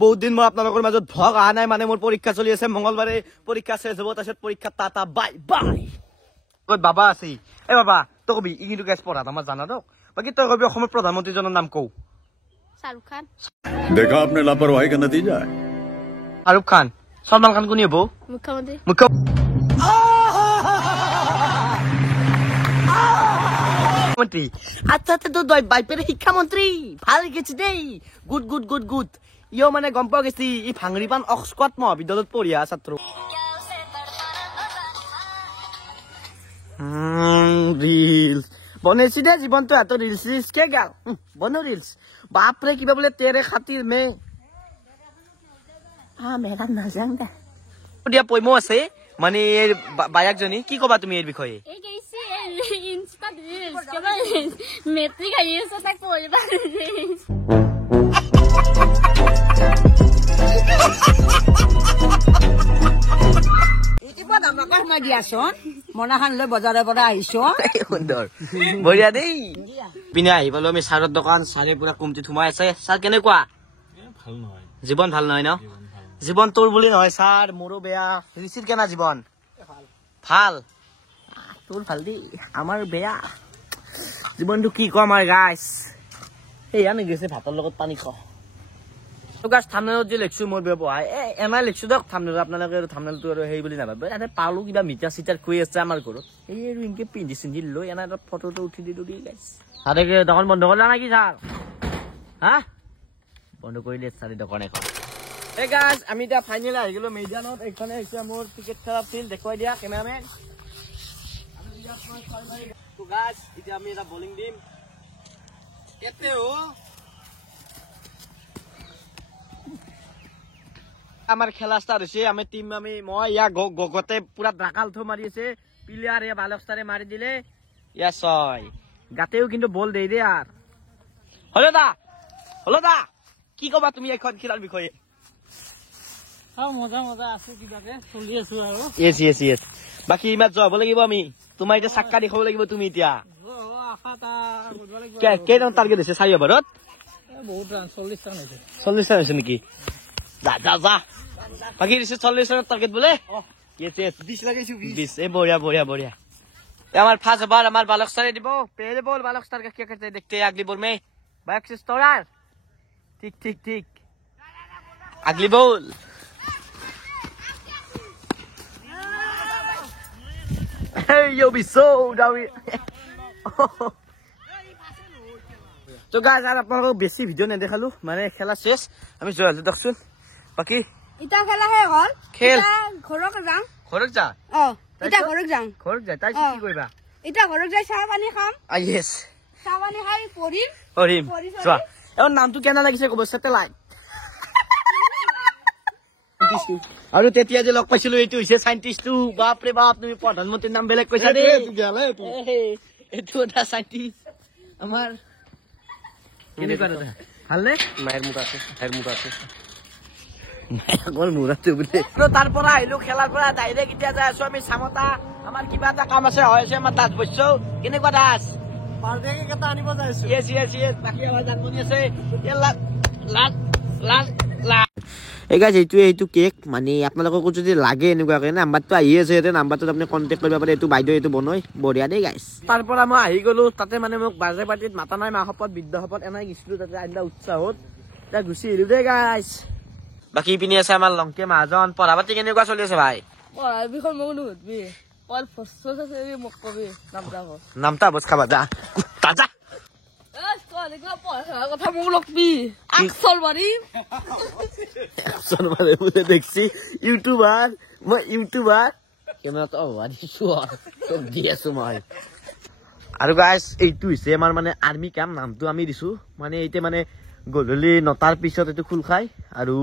বহুত দিন মই আপোনালোকৰ মাজত ভ্লগ অহা নাই মানে মোৰ পৰীক্ষা চলি আছে মঙ্গলবাৰে পৰীক্ষা শেষ হ'ব তাৰপিছত পৰীক্ষা টাটা বাই বাই বাবা আছে এ বাবা তই কবি ই কিন্তু গাইছ পঢ়াত আমাৰ জানা দক বাকী তই কবি অসমৰ প্ৰধানমন্ত্ৰীজনৰ নাম কও शाहरुख खान देखा आपने लापरवाही का नतीजा है शाहरुख खान सलमान खान कोनी हबो मुख्यमंत्री মুখ্যমন্ত্রী আচ্ছা তো দই বাইপের শিক্ষামন্ত্রী ভাল গেছি দেই গুড গুড গুড গুড ইও মানে গম পাও গেছি ই ভাঙরিপান অক্সফোর্ড মহাবিদ্যালয়ত পঢ়িয়া ছাত্র রিলস বনেছি দে জীবনটো এত রিলস রিলস কে গেল বনো রিলস বাপরে কিবা বলে তেরে খাতির মে মেরা নাজান দে দিয়া পইমো আছে মানে বায়াকজনী কি কবা তুমি এর বিষয়ে এই গেছি ইনস্টা রিলস কেবল মেট্রিক আইছে তাক পড়িবা ইতিপদ আমাক মই দিয়াছন মনাখান লৈ বজাৰৰ পৰা আহিছো সুন্দৰ বঢ়িয়া দেই পিনে আহি পালো আমি চাৰৰ দোকান চাৰে পুৰা কমতি সোমাই আছে চাৰ কেনেকুৱা ভাল নহয় জীৱন ভাল নহয় ন জীৱন তোৰ বুলি নহয় ছাৰ মোৰো বেয়া ঋষিৰ কেনা জীৱন ভাল তোৰ ভাল দেই আমাৰ বেয়া জীৱনটো কি কম আৰু গাইছ এই আমি গেছে ভাতৰ লগত পানী খাওঁ গাছ থামনেলত যে লেখছো মোৰ ব্যৱহাৰ এমাই লেখছো দক থামনেল আপোনালোকে থামনেলটো আৰু সেই বুলি নাভাবে ইয়াতে পালো কিবা মিঠা চিটাৰ খুৱাই আছে আমাৰ ঘৰত এই আৰু ইনকে পিন্ধি চিন্ধি লৈ এনে এটা ফটোটো উঠি দিলো দেই গাইছ আৰে দোকান বন্ধ কৰিলা নেকি ছাৰ হা বন্ধ কৰিলে ছাৰে দোকান এখন এই গাইছ আমি এতিয়া ফাইনেল আহি গলো মেইদানত এইখনে হৈছে মোৰ ক্ৰিকেট খেলা ফিল্ড দেখুৱাই দিয়া কেমেৰামেন তো গাইছ এতিয়া আমি এটা বলিং দিম কেতে ও আমার খেলা স্টার্ট হইছে আমি টিম আমি মই ইয়া গগতে পুরা ঢাকাল থ মারি আছে প্লেয়ার এ বালকস্টারে মারি দিলে ইয়া ছয় গাতেও কিন্তু বল দেই দে আর হলো দা কি কবা তুমি এখন খেলার বিষয়ে মজা মজা আছে কিবাকে চলি আছো আৰু ইয়েস বাকি ইমাত যাব লাগিব আমি তোমাৰ এটা সাক্কা দেখাব লাগিব তুমি এতিয়া আশাটা বুঝবা লাগিব কেইটা টার্গেট আছে 4 ওভাৰত বহুত ৰান 40 ৰান হৈছে 40 ৰান হৈছে নেকি যা বাকি দিছে 40 রানের টার্গেট বলে ইয়েস 20 লাগাইছো 20 এ বড়িয়া আমার ফার্স্ট ওভার আমার বালক স্টারে দিব पहले बॉल बालक स्टार का क्या करते हैं देखते हैं अगली बॉल में बैक से स्टोरर ठीक अगली ball hey yo be so David তো গাইস আর আপনাদের বেশি ভিডিও না দেখালো মানে খেলা শেষ আমি জয় দেখছুন বাকি ইটা খেলা হে হল খেল ঘৰক যাম ইটা ঘৰক যাম তাই কি কইবা ইটা ঘৰক যাই চাহ পানী খাম ইয়েস চাহ পানী খাই পঢ়িম চোৱা এও নামটো কেনা লাগিছে কব স্যাটেলাইট আৰু তেতিয়া যে লগ পাইছিলো এইটো হৈছে সাইন্টিস্টটো বাপ ৰে বাপ তুমি প্ৰধানমন্ত্ৰীৰ নাম বেলেগ কৈছা দেই এইটো এটা সাইন্টিস্ট আমাৰ কেনেকুৱা দাদা ভালনে মায়ের মুখ আছে তারপর আহিলো খেলার পর ডাইরেক্ট এতিয়া যাই আছো আমি চামতা আমার কিবা এটা কাম আছে হয়েছে আমার দাস বসছো কেনেকুৱা দাস আনিব যাইছো ইয়েস বাকি আমার জানমনি আছে এই গাইজ এইটো কেক মানে আপোনালোকক যদি লাগে এনেকুৱাকে নাম্বাৰটো আহি আছে নাম্বাৰটোত আপুনি কণ্টেক্ট কৰিব পাৰে এইটো বাইদেউ এইটো বনাই বঢ়িয়া দেই গাইজ তাৰ পৰা মই আহি গলো তাতে মানে মোক বাজে পাৰ্টিত মাতা নাই মা শপত বৃদ্ধ শপত এনাই গেছিলো তাতে আন্দা উৎসাহত এতিয়া গুচি আহিলো দেই গাইজ বাকি পিনি আছে আমাৰ লংকে মাজন পঢ়া পাতি কেনেকুৱা চলি আছে ভাই পঢ়াৰ বিষয় মোক নুসুধবি অল ফসফস আছে মোক কবি নামটা বস খাবা যা তাজা কথা মোক লকবি আকসল মাৰি বলে দেখছি ইউটিউবাৰ কেমেৰাটা দিছো সব দিয়েছো মই আৰু গাইজ এইটো হৈছে আমাৰ মানে আৰ্মি ক্যাম্প নামটো আমি দিছো মানে এইতে মানে গধূলি 9টাৰ পিছত এইটো খোল খায় আৰু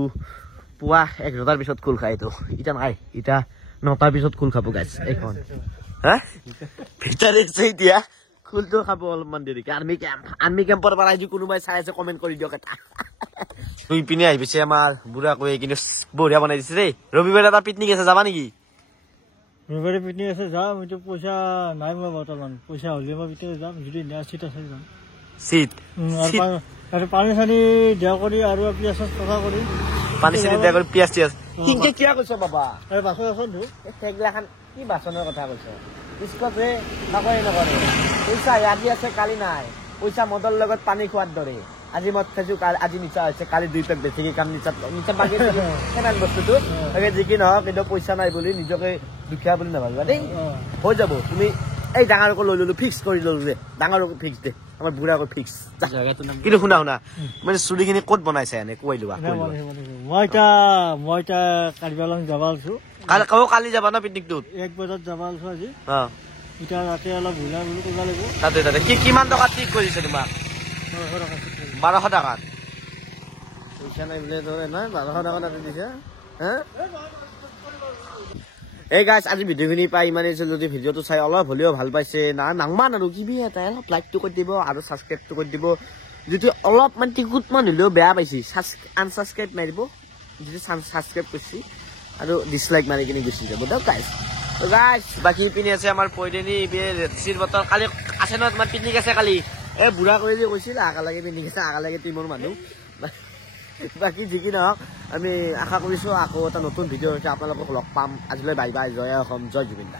পুৱা 11টাৰ পিছত খোল খায় এইটো ইটা নাই ইটা 9টাৰ পিছত খোল খাব গাইজ এইখন হা ভিতৰে এতিয়া খুলটো খাব অলপমান দেৰিকে আৰ্মি কেম্পৰ পৰা আজি কোনোবাই চাই আছে কমেন্ট কৰি দিয়ক এটা তুই পিনে আহি পিছে আমাৰ বুঢ়া কৈ কিন্তু বঢ়িয়া বনাই দিছে দেই ৰবিবাৰে এটা পিকনিক আছে যাবা নেকি ৰবিবাৰে পিকনিক আছে যাম এইটো পইচা নাই মই বৰ্তমান পইচা হ'লে মই পিকনিক যাম যদি নিয়া চিট আছে যাম চিট আৰু পানী চানী দিয়া কৰি আৰু পিঁয়াজ টকা কৰি পানী চানী দিয়া কৰি পিঁয়াজ টিয়াজ কিনকে কিয় কৈছ বাবা এই বাচন আছতো সেইগিলাখান কি বাচনৰ কথা কৈছ স্কুলত যে নকৰে নকৰে পইচা আজি আছে কালি নাই পইচা মদৰ লগত পানী খোৱাৰ দৰে আজি মদ খাইছো আজি নিচা হৈছে কালি 2 পেক বেছিকে কাম নিচা বাকি কেনেন বস্তুটো যি কি নহওক কিন্তু পইচা নাই বুলি নিজকে দুখীয়া বুলি নাভাবিবা দেই হৈ যাব তুমি এই ডাঙৰকো লৈ ললো ফিক্স কৰি ললো যে ডাঙৰকো ফিক্স দে আমাৰ বুঢ়াকো ফিক্স কিন্তু শুনা মানে চুলিখিনি ক'ত বনাইছে এনে কৈ লোৱা মই এতিয়া কাৰ্বিআলং যাব আছো কালি যাবা ন পিকনিকটোত 1 বজাত যাব আছো আজি এতিয়া ৰাতি অলপ ভুলা বুলি কৰিব লাগিব তাতে কিমান টকা ঠিক কৰিছে তোমাক 1200 টাকা পইচা নাই বোলে তোৰ নাই 1200 টাকা তাতে দিছে এই গাইছ আজি ভিডিঅ'খিনি পাই ইমানেই যদি ভিডিঅ'টো চাই অলপ হ'লেও ভাল পাইছে নাই নাংমান আৰু কিবি এটা অলপ লাইকটো কৰি দিব আৰু ছাবস্ক্ৰাইবটো কৰি দিব যদি অলপমান টিকুটমান হ'লেও বেয়া পাইছি আনছাবস্ক্ৰাইব মাৰি দিব যদি ছাবস্ক্ৰাইব কৰিছি আৰু ডিছলাইক মাৰি কিনে গুচি যাব দিয়ক গাইছ বাকী পিনে আছে আমাৰ পইদেনী ৰেচিৰ বটল কালি আছে ন তোমাৰ পিকনিক আছে কালি এই বুঢ়া কৰি যে কৈছিল আগালাগে পিকনিক আছে আগালাগে টিমৰ মানুহ বাকী যি কি নহওক আমি আশা কৰিছোঁ আকৌ এটা নতুন ভিডিঅ' আপোনালোকক লগ পাম আজিলৈ বাই বাই জয় অসম জয় জুবিন দা